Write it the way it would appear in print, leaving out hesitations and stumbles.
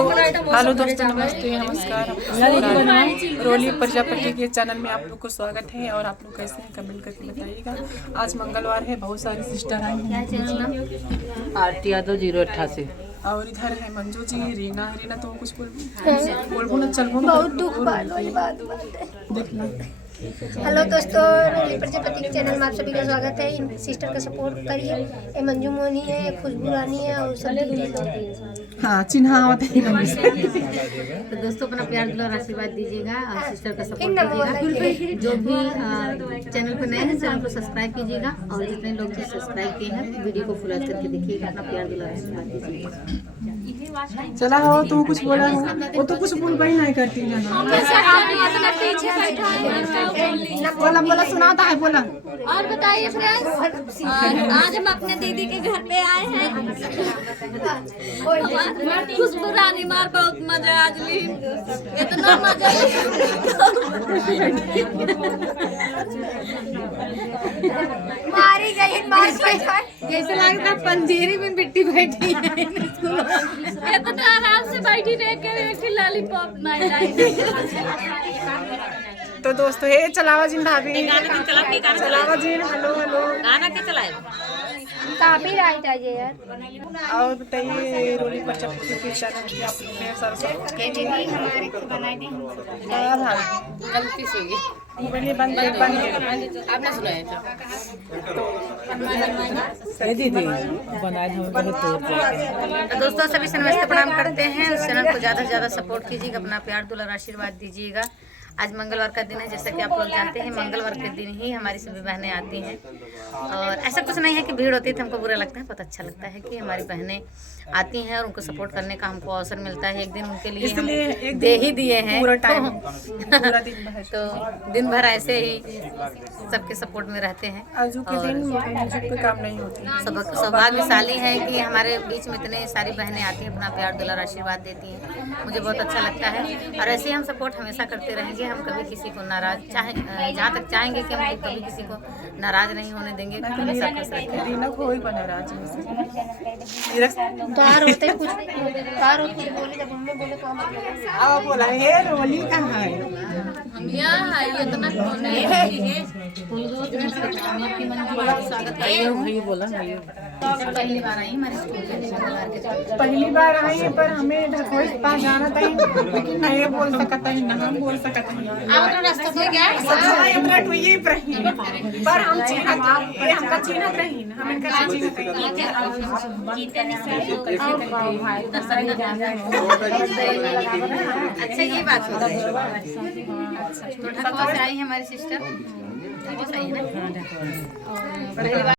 Hello दोस्तों, नमस्ते, नमस्कार। रोली प्रजापति के चैनल में आप लोग को स्वागत है। और आप लोग कैसे हैं कमेंट करके बताइएगा। आज मंगलवार है, बहुत सारी सिस्टर आई हैं। आरती यादव 088। और इधर है मंजू जी, रीना तो कुछ बोल ना, चल बहुत दुख वाली बात देखना। हेलो दोस्तों, रोली प्रजापति के चैनल में आप सभी का स्वागत है। इन सिस्टर का सपोर्ट करिए। ये मंजू मोनी है, खुशबू रानी है और सब लोग। हाँ, चिन्ह होते हैं। तो दोस्तों अपना प्यार दुलार आशीर्वाद दीजिएगा और सिस्टर का सपोर्ट कीजिएगा। जो भी चैनल पर नए हैं चैनल को सब्सक्राइब कीजिएगा और जितने लोग सब्सक्राइब किए हैं वीडियो को फुल करके देखिएगा। अपना प्यार दुलार आशीर्वाद दीजिएगा। चला हो तू कुछ बोला हो, वो तो कुछ बोल ही नहीं करती है ना। बोला सुनाता है, बोला। और बताइए फ्रेंड्स, आज हम अपने दीदी के घर पे आए हैं। खुशबू रानी मार बहुत मजा आज ली, इतना मजा मारी गई जैसे लगता पंजेरी में बिट्टी बैठी है। इतना आराम से बैठी रह के लॉलीपॉप नहीं लाई। तो दोस्तों ये चलावा जी भाभी, चलावा जी, हेलो हेलो, गाना के चलाए काफी राइट आ जाए यार। और बताइए रोली प्रजापति के चैनल की आप लोग ढेर सारा सपोर्ट दीदी हमारे को बनाई दी गलती से आपने आपने सुनाया दीदी बनाए तो दोस्तों सभी से नमस्ते प्रणाम करते हैं। उस चैनल को ज़्यादा से ज़्यादा सपोर्ट कीजिएगा, अपना प्यार दुलार आशीर्वाद दीजिएगा। आज मंगलवार का दिन है, जैसा कि आप लोग जानते हैं मंगलवार के दिन ही हमारी सभी बहनें आती हैं। और ऐसा कुछ नहीं है कि भीड़ होती है तो हमको बुरा लगता है, बहुत अच्छा लगता है कि हमारी बहनें आती हैं और उनको सपोर्ट करने का हमको अवसर मिलता है। एक दिन उनके लिए हम दे ही दिए हैं, पूरा टाइम तो दिन भर ऐसे ही सबके सपोर्ट में रहते हैं। आजू के दिन म्यूजिक पे काम नहीं होती। सौभाग्यशाली है कि हमारे बीच में इतने सारी बहनें आती हैं, अपना प्यार दुलार आशीर्वाद देती हैं, मुझे बहुत अच्छा लगता है। और ऐसे ही हम सपोर्ट हमेशा करते रहेंगे। हम कभी किसी को नाराज जहाँ तक चाहेंगे कि हम कभी किसी को नाराज नहीं होने देंगे, हमेशा खुश रखेंगे। रीना को ही बना नाराज तार होते कुछ तार होते बोले, जब मम्मी बोले तो हम अब बोला ये रोली कहाँ है। हम यहाँ है, ये इतना कौन है? पहली बार आई हमारे स्कूल में, पहली बार आई है, पर हमें ढकोई पास जाना था, लेकिन नहीं बोल सकता है, ना हम बोल सकते हैं। पर हम हमका चिन्हत रही, हम इनका अच्छा ये बात हो गई। तो ढाका से आई हमारी सिस्टर, सही है ना।